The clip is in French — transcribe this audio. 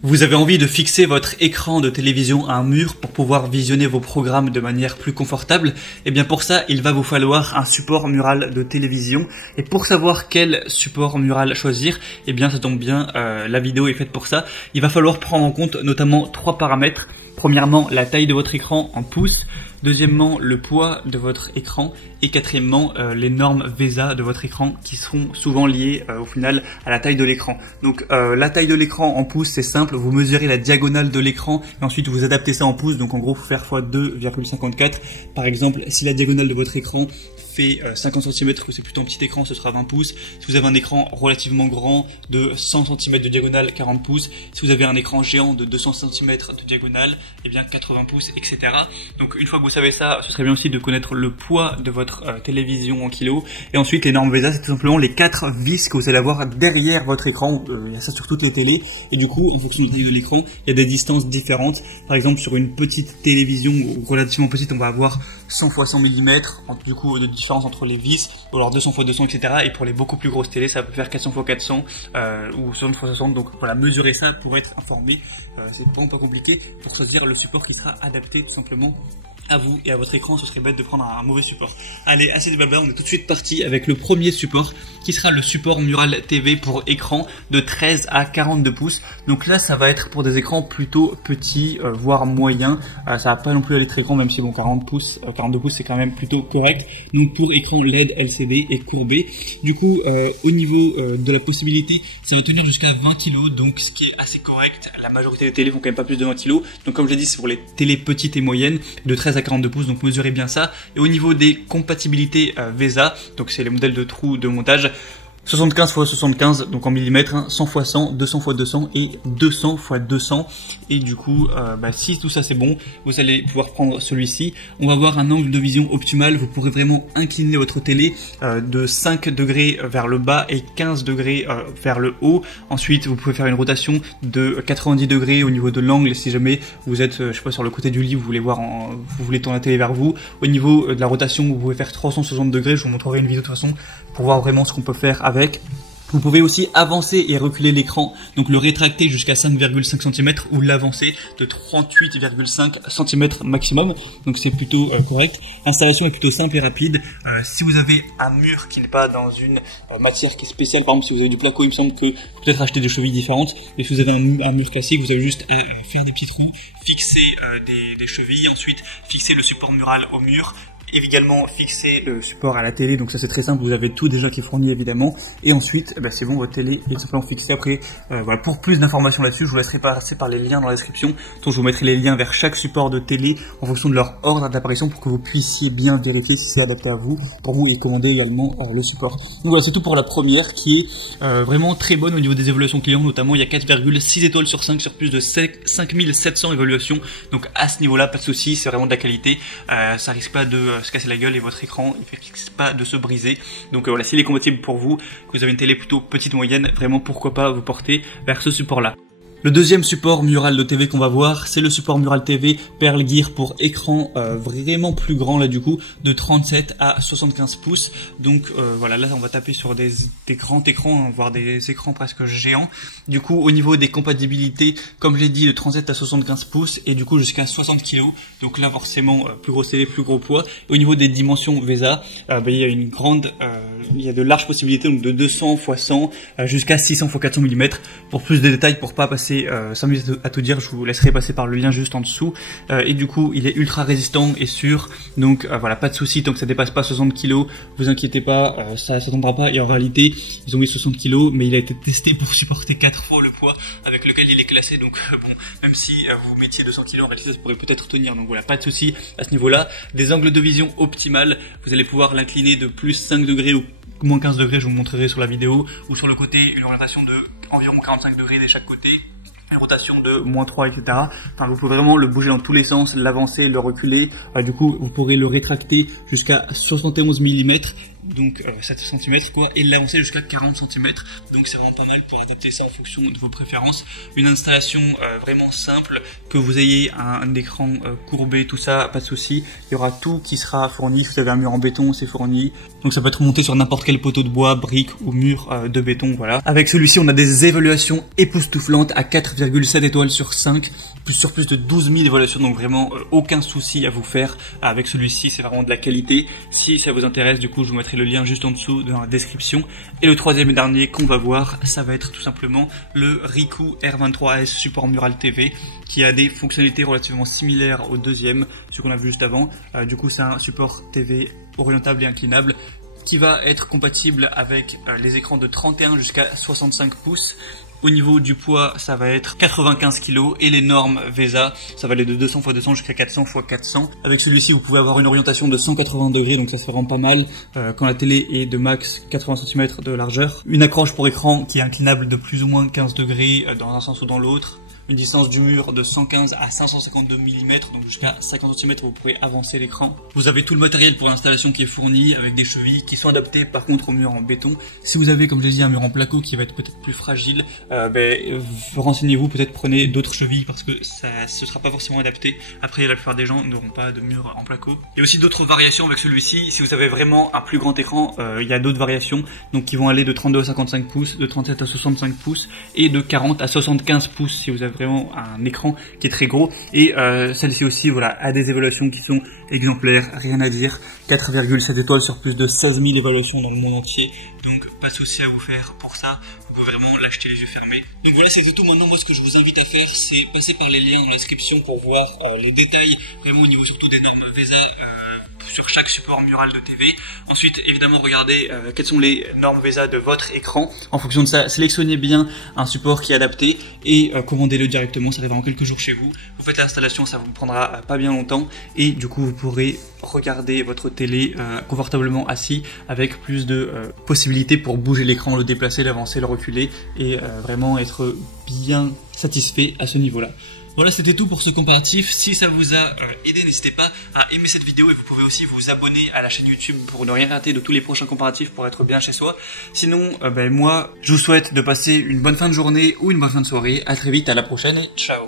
Vous avez envie de fixer votre écran de télévision à un mur pour pouvoir visionner vos programmes de manière plus confortable? Et bien pour ça, il va vous falloir un support mural de télévision. Et pour savoir quel support mural choisir, eh bien ça tombe bien, la vidéo est faite pour ça. Il va falloir prendre en compte notamment 3 paramètres. Premièrement, la taille de votre écran en pouces. Deuxièmement, le poids de votre écran. Et quatrièmement, les normes VESA de votre écran qui seront souvent liées au final à la taille de l'écran. Donc la taille de l'écran en pouces, c'est simple. Vous mesurez la diagonale de l'écran et ensuite vous adaptez ça en pouces. Donc en gros, il faut faire x 2,54. Par exemple, si la diagonale de votre écran fait 50 cm ou c'est plutôt un petit écran, ce sera 20 pouces. Si vous avez un écran relativement grand de 100 cm de diagonale, 40 pouces. Si vous avez un écran géant de 200 cm de diagonale, eh bien 80 pouces, etc. Donc une fois que vous savez ça, ce serait bien aussi de connaître le poids de votre télévision en kilos. Et ensuite, les normes VESA, c'est tout simplement les 4 vis que vous allez avoir derrière votre écran. Il y a ça sur toutes les télés. Et du coup, en fonction de l'écran, il y a des distances différentes. Par exemple, sur une petite télévision relativement petite, on va avoir 100 x 100 mm. Du coup, de différence entre les vis, ou alors 200 x 200, etc. Et pour les beaucoup plus grosses télés, ça peut faire 400 x 400 ou 60 x 60. Donc voilà, mesurez ça pour être informé. C'est vraiment pas compliqué pour choisir le support qui sera adapté tout simplement à vous et à votre écran. Ce serait bête de prendre un mauvais support. Allez, assez de blabla, on est tout de suite parti avec le premier support qui sera le support Mural TV pour écran de 13 à 42 pouces. Donc là, ça va être pour des écrans plutôt petits, voire moyens. Ça va pas non plus aller très grand, même si bon, 42 pouces c'est quand même plutôt correct. Donc pour écran LED LCD et courbé. Du coup, au niveau de la possibilité, ça va tenir jusqu'à 20 kg, donc ce qui est assez correct. La majorité des télés font quand même pas plus de 20 kg. Donc comme je l'ai dit, c'est pour les télés petites et moyennes de 13 à 42 pouces, donc mesurez bien ça. Et au niveau des compatibilités VESA, donc c'est les modèles de trous de montage, 75 x 75, donc en millimètres, hein, 100 x 100, 200 x 200 et 200 x 200. Et du coup, si tout ça c'est bon, vous allez pouvoir prendre celui-ci. On va avoir un angle de vision optimal. Vous pourrez vraiment incliner votre télé de 5 degrés vers le bas et 15 degrés vers le haut. Ensuite, vous pouvez faire une rotation de 90 degrés au niveau de l'angle si jamais vous êtes, je sais pas, sur le côté du lit, vous voulez voir, vous voulez tourner la télé vers vous. Au niveau de la rotation, vous pouvez faire 360 degrés. Je vous montrerai une vidéo de toute façon pour voir vraiment ce qu'on peut faire avec. Vous pouvez aussi avancer et reculer l'écran, donc le rétracter jusqu'à 5,5 cm ou l'avancer de 38,5 cm maximum, donc c'est plutôt correct. L'installation est plutôt simple et rapide. Si vous avez un mur qui n'est pas dans une matière qui est spéciale, par exemple si vous avez du placo, il me semble que peut-être acheter des chevilles différentes, mais si vous avez un mur classique, vous avez juste à faire des petits trous, fixer des chevilles, ensuite fixer le support mural au mur, également fixer le support à la télé, donc ça c'est très simple, vous avez tout déjà qui est fourni évidemment, et ensuite c'est bon, votre télé est simplement fixée. Après voilà, pour plus d'informations là-dessus, je vous laisserai passer par les liens dans la description, donc je vous mettrai les liens vers chaque support de télé en fonction de leur ordre d'apparition pour que vous puissiez bien vérifier si c'est adapté à vous, pour vous, et commander également le support. Donc voilà, c'est tout pour la première qui est vraiment très bonne au niveau des évaluations clients, notamment il y a 4,6 étoiles sur 5 sur plus de 5700 évaluations, donc à ce niveau là pas de souci, c'est vraiment de la qualité, ça risque pas de se casser la gueule et votre écran il risque pas de se briser. Donc voilà, s'il est compatible pour vous, que vous avez une télé plutôt petite moyenne, vraiment pourquoi pas vous porter vers ce support là. Le deuxième support mural de TV qu'on va voir, c'est le support mural TV Pearl Gear pour écran vraiment plus grand là du coup, de 37 à 75 pouces. Donc voilà, là on va taper sur des grands écrans, voire des écrans presque géants. Du coup au niveau des compatibilités, comme je l'ai dit, de 37 à 75 pouces et du coup jusqu'à 60 kg. Donc là forcément plus grosse télé, plus gros poids. Et au niveau des dimensions VESA, il y a il y a de larges possibilités, donc de 200 x 100 jusqu'à 600 x 400 mm. Pour plus de détails, pour pas passer 5 minutes à tout dire, je vous laisserai passer par le lien juste en dessous. Et du coup il est ultra résistant et sûr, donc voilà, pas de souci tant que ça dépasse pas 60 kg, vous inquiétez pas, ça s'attendra pas. Et en réalité ils ont mis 60 kg, mais il a été testé pour supporter 4 fois le poids avec lequel il est classé. Donc bon, même si vous mettiez 200 kg, en réalité ça pourrait peut-être tenir. Donc voilà, pas de souci à ce niveau là. Des angles de vision optimales, vous allez pouvoir l'incliner de plus 5 degrés ou moins 15 degrés, je vous montrerai sur la vidéo, ou sur le côté une orientation de environ 45 degrés de chaque côté, une rotation de -3, etc. Enfin, vous pouvez vraiment le bouger dans tous les sens, l'avancer, le reculer. Du coup, vous pourrez le rétracter jusqu'à 71 mm donc 7 cm quoi, et l'avancer jusqu'à 40 cm. Donc c'est vraiment pas mal pour adapter ça en fonction de vos préférences. Une installation vraiment simple, que vous ayez un écran courbé, tout ça, pas de souci. Il y aura tout qui sera fourni. Si vous avez un mur en béton, c'est fourni. Donc ça peut être monté sur n'importe quel poteau de bois, brique ou mur de béton, voilà. Avec celui-ci, on a des évaluations époustouflantes à 4,7 étoiles sur 5, sur plus de 12 000 évaluations, donc vraiment aucun souci à vous faire avec celui-ci, c'est vraiment de la qualité. Si ça vous intéresse, du coup, je vous mettrai le lien juste en dessous dans la description. Et le troisième et dernier qu'on va voir, ça va être tout simplement le Ricoh R23S support mural TV, qui a des fonctionnalités relativement similaires au deuxième, ce qu'on a vu juste avant. Du coup, c'est un support TV orientable et inclinable qui va être compatible avec les écrans de 31 jusqu'à 65 pouces. Au niveau du poids, ça va être 95 kg et les normes VESA, ça va aller de 200 x 200 jusqu'à 400 x 400. Avec celui-ci, vous pouvez avoir une orientation de 180 degrés, donc ça se fait vraiment pas mal quand la télé est de max 80 cm de largeur. Une accroche pour écran qui est inclinable de plus ou moins 15 degrés dans un sens ou dans l'autre. Une distance du mur de 115 à 552 mm, donc jusqu'à 50 cm, vous pouvez avancer l'écran. Vous avez tout le matériel pour l'installation qui est fourni, avec des chevilles qui sont adaptées par contre au mur en béton. Si vous avez, comme j'ai dit, un mur en placo qui va être peut-être plus fragile, renseignez-vous, peut-être prenez d'autres chevilles parce que ce sera pas forcément adapté. Après, la plupart des gens n'auront pas de mur en placo. Il y a aussi d'autres variations avec celui-ci. Si vous avez vraiment un plus grand écran, il y a d'autres variations, donc qui vont aller de 32 à 55 pouces, de 37 à 65 pouces et de 40 à 75 pouces si vous avez vraiment un écran qui est très gros. Et celle-ci aussi, voilà, a des évaluations qui sont exemplaires, rien à dire. 4,7 étoiles sur plus de 16 000 évaluations dans le monde entier, donc pas de souci à vous faire pour ça. Vous pouvez vraiment l'acheter les yeux fermés. Donc voilà, c'était tout. Maintenant, moi, ce que je vous invite à faire, c'est passer par les liens dans la description pour voir les détails, vraiment au niveau surtout des normes VESA sur chaque support mural de TV. Ensuite, évidemment, regardez quelles sont les normes VESA de votre écran. En fonction de ça, sélectionnez bien un support qui est adapté et commandez-le directement. Ça arrive en quelques jours chez vous. Vous faites l'installation, ça vous prendra pas bien longtemps et du coup, vous pourrez regarder votre télé confortablement assis avec plus de possibilités pour bouger l'écran, le déplacer, l'avancer, le reculer et vraiment être bien satisfait à ce niveau-là. Voilà, c'était tout pour ce comparatif. Si ça vous a aidé, n'hésitez pas à aimer cette vidéo et vous pouvez aussi vous abonner à la chaîne YouTube pour ne rien rater de tous les prochains comparatifs pour être bien chez soi. Sinon, moi, je vous souhaite de passer une bonne fin de journée ou une bonne fin de soirée. À très vite, à la prochaine et ciao.